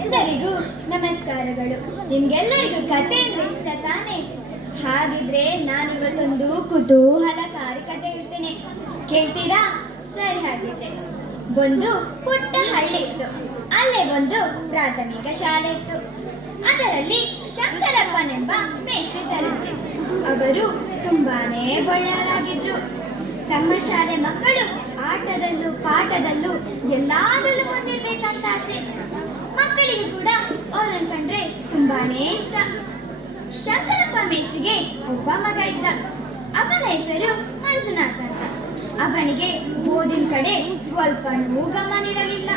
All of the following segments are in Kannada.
ಎಲ್ಲರಿಗೂ ನಮಸ್ಕಾರಗಳು. ನಿಮ್ಗೆಲ್ಲರಿಗೂ ಅಂದ್ರೆ ಇಷ್ಟ ತಾನೇ? ಹಾಗಿದ್ರೆ ನಾನು ಇವತ್ತೊಂದು ಕುತೂಹಲಕಾರಿ ಕತೆ ಹೇಳ್ತೇನೆ. ಕೇಳ್ತೀರಾ? ಸರಿ, ಹಾಗಿದ್ರೆ. ಒಂದು ಪುಟ್ಟ ಹಳ್ಳಿ ಇತ್ತು. ಅಲ್ಲೇ ಒಂದು ಪ್ರಾಥಮಿಕ ಶಾಲೆ ಇತ್ತು. ಅದರಲ್ಲಿ ಶಂಕರಪ್ಪನೆಂಬ ಮೇಷ್ಟ್ರಿದ್ದರಂತೆ ಅವರು ತುಂಬಾನೇ ಒಳ್ಳೆಯವರಾಗಿದ್ರು. ತಮ್ಮ ಶಾಲೆ ಮಕ್ಕಳು ಆಟದಲ್ಲೂ ಪಾಠದಲ್ಲೂ ಎಲ್ಲಾದರಲ್ಲೂ ಮುಂದಿರ್ಬೇಕಂತ ಆಸೆ. ಮಕ್ಕಳಿಗೆ ಕೂಡ ಅವರನ್ನು ಕಂಡ್ರೆ ತುಂಬಾನೇ ಇಷ್ಟ. ಶಂಕರ ಪರಮೇಶ್ಗೆ ಒಬ್ಬ ಮಗ ಇದ್ದ. ಅವನ ಹೆಸರು ಮಂಜುನಾಥ. ಅವನಿಗೆ ಓದಿನ ಕಡೆ ಸ್ವಲ್ಪನೂ ಗಮನಿರಲಿಲ್ಲ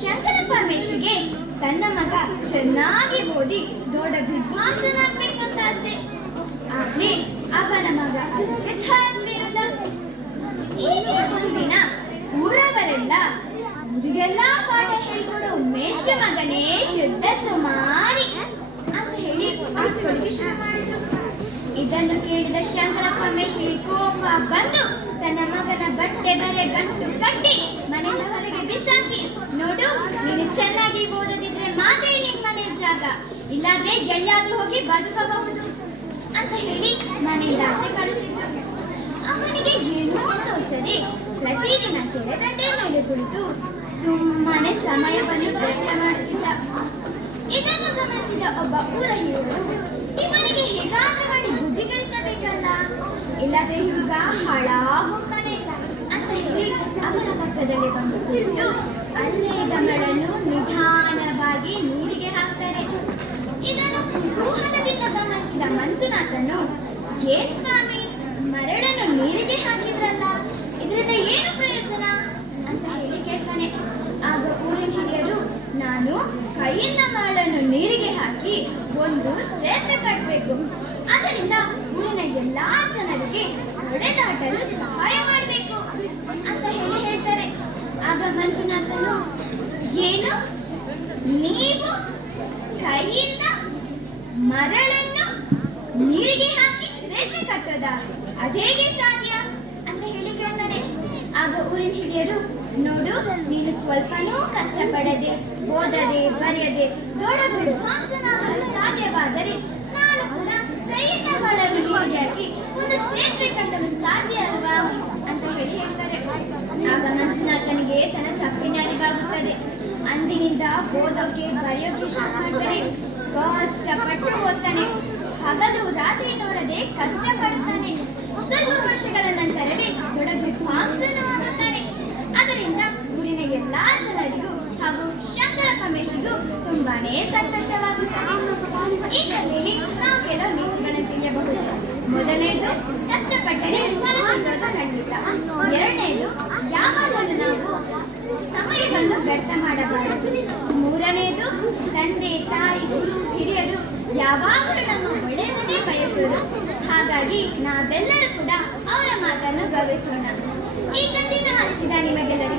ಶಂಕರ ಪರಮೇಶ್ಗೆ ತನ್ನ ಮಗ ಚೆನ್ನಾಗಿ ಓದಿ ದೊಡ್ಡ ವಿದ್ವಾಂಸನಾಗ್ಬೇಕಂತ ಆಸೆ. ಆಗ್ಲಿ ಅವನ ಮಗ ಒಂದಿನ ಊರವರೆಲ್ಲ ಊರಿಗೆಲ್ಲ ಪಾಠ ಮೇಷ್ಟ್ರ ಮಗನೇ, ಶುದ್ಧ ಸುಮಾರಿ ಅಂತ ಹೇಳಿ ಇದನ್ನು ಕೇಳಿದ ಶಂಕರಪ್ಪ ಮೇಷ್ಟ್ರಿ ಕೋಪ ಬಂದು ತನ್ನ ಮಗನ ಬಟ್ಟೆ ಬರೆ ಗಂಟು ಕಟ್ಟಿ ಮನೆಯಿಂದ ಹೊರಗೆ ಬಿಸಾಕಿ, ನೋಡು, ನೀನು ಚೆನ್ನಾಗಿ ಓದದಿದ್ರೆ ಮಾತ್ರ ನಿನ್ ಮನೆ ಜಾಗ. ಇಲ್ಲಾದ್ರೆ ಎಲ್ಲಾದ್ರೂ ಹೋಗಿ ಬದುಕಬಹುದು ಅಂತ ಹೇಳಿ ಮನೆಯಿಂದ ಆಚೆ ಕಳಿಸಿದ್ರು. ಅವನಿಗೆ ಏನೂ ತೋಚದೆ ಪ್ರತಿದಿನ ಕೆಳಗಟ್ಟೆ ಮೇಲೆ ಕುಳಿತು ಸುಮ್ಮನೆ ಸಮಯವನ್ನು ವ್ಯರ್ಥ ಮಾಡುತ್ತಿದ್ದ. ಇದನ್ನು ಗಮನಿಸಿದ ಒಬ್ಬ ಊರ ಹಿರಿಯರು ಇವನಿಗೆ ಹೇಗಾದ್ರೂ ಮಾಡಿ ಬುದ್ಧಿ ಕಲಿಸಬೇಕಲ್ಲ? ಇಲ್ಲದ್ರೆ ಈಗ ಹಾಳಾಗೋಗ್ತಾನೆ ಅಂತ ಹೇಳಿ ಅವನ ಪಕ್ಕದಲ್ಲಿ ಬಂದು ಕುಳಿತು ಅಲ್ಲೇ ಗಮನನ್ನು ನಿಧಾನವಾಗಿ ನೀರಿಗೆ ಹಾಕ್ತಾರೆ. ಇದನ್ನು ಕುತೂಹಲದಿಂದ ಗಮನಿಸಿದ ಮಂಜುನಾಥನು, ಏನ್ ಸ್ವಾಮಿ ಮರಳನ್ನು ನೀರಿಗೆ ಹಾಕಿದ್ರಲ್ಲ, ಇದರಿಂದ ಏನು ಪ್ರಯೋಜನ ಅಂತ ಹೇಳಿ ಕೇಳ್ತಾನೆ. ಆಗ ಊರಿನ ಹಿರಿಯರು, ನಾನು ಕೈಯಿಂದ ಮರಳನ್ನು ನೀರಿಗೆ ಹಾಕಿ ಒಂದು ಸೇತುವೆ ಕಟ್ಟಬೇಕು ಅದರಿಂದ ಊರಿನ ಎಲ್ಲಾ ಜನರಿಗೆ ಹೊಡೆದಾಟಲು ಸಹಾಯ ಮಾಡಬೇಕು ಅಂತ ಹೇಳಿ ಹೇಳ್ತಾರೆ. ಆಗ ಮಂಜುನಾಥನು, ಏನು? ನೀವು ಕೈಯಿಂದ ಮರಳನ್ನು ನೀರಿಗೆ ಹಾಕಿ ಸೇತುವೆ ಕಟ್ಟದ ಅದೇಗೆ ಸಾಧ್ಯ ಅಂತ ಹೇಳಿ ಕೇಳ್ತಾರೆ. ಆಗ ಊರಿನ ಹಿರಿಯರು, ನೋಡು, ನೀನು ಸ್ವಲ್ಪನೂ ಕಷ್ಟಪಡದೆ, ಓದದೆ, ಬರೆಯದೆ, ದೊಡ್ಡ ವಿದ್ವಾಂಸನಾಗಲು ಸಾಧ್ಯವಾದರೆ ನಾನು ಕೂಡ ಕೈಯಿಂದ ಮರಳು ನೀರಿಗೆ ಒಂದು ಸೇತುವೆ ಕಟ್ಟಲು ಸಾಧ್ಯ ಅಲ್ವಾ ಅಂತ ಹೇಳಿ ಹೇಳ್ತಾರೆ. ಆಗ ಮಂಜುನಾಥನಿಗೆ ತನ್ನ ತಪ್ಪಿನ ಅರಿವಾಗುತ್ತದೆ ಅಂದಿನಿಂದ ಓದೋಕೆ, ಬರೆಯೋಕೆ ಶುರು ಮಾಡ್ತಾರೆ. ರಾತ್ರಿ ನೋಡದೆ ಕಷ್ಟಪಡ್ತಾನೆ. ಸ್ವಲ್ಪ ವರ್ಷಗಳ ನಂತರವೇ ದೊಡ್ಡ ವಿದ್ವಾಂಸನು ಅದರಿಂದ ಊರಿನ ಎಲ್ಲಾ ಜನರಿಗೂ ಹಾಗೂ ಶಂಕರ ಪರಮೇಶ್ವರಿಗೂ ತುಂಬಾನೇ ಸಂತೋಷವಾಗುತ್ತದೆ. ಈ ನಾವು ಕೆಲವು ನೀತಿಗಳನ್ನು ತಿಳಿಯಬಹುದು. ಮೊದಲನೇದು, ಕಷ್ಟಪಟ್ಟರೆ ಸಂತೋಷ ಖಂಡಿತ. ಎರಡನೇದು ಯಾವಾಗಲೂ ನಾವು ಸಮಯವನ್ನು ವ್ಯರ್ಥ ಮಾಡಬಾರದು. ಮೂರನೇದು, ತಂದೆ, ತಾಯಿ, ಗುರು, ಹಿರಿಯರು ಯಾವಾಗಲೂ ನಮ್ಮ ಒಳ್ಳೆಯದನ್ನೇ ಬಯಸುವುದು. ಹಾಗಾಗಿ ನಾವೆಲ್ಲರೂ ಕೂಡ ಅವರ ಮಾತನ್ನು ಗೌರವಿಸೋಣ ಈ ಕಂದಿನ ಆಲಿಸಿದ ನಿಮಗೆಲ್ಲರಿಗೂ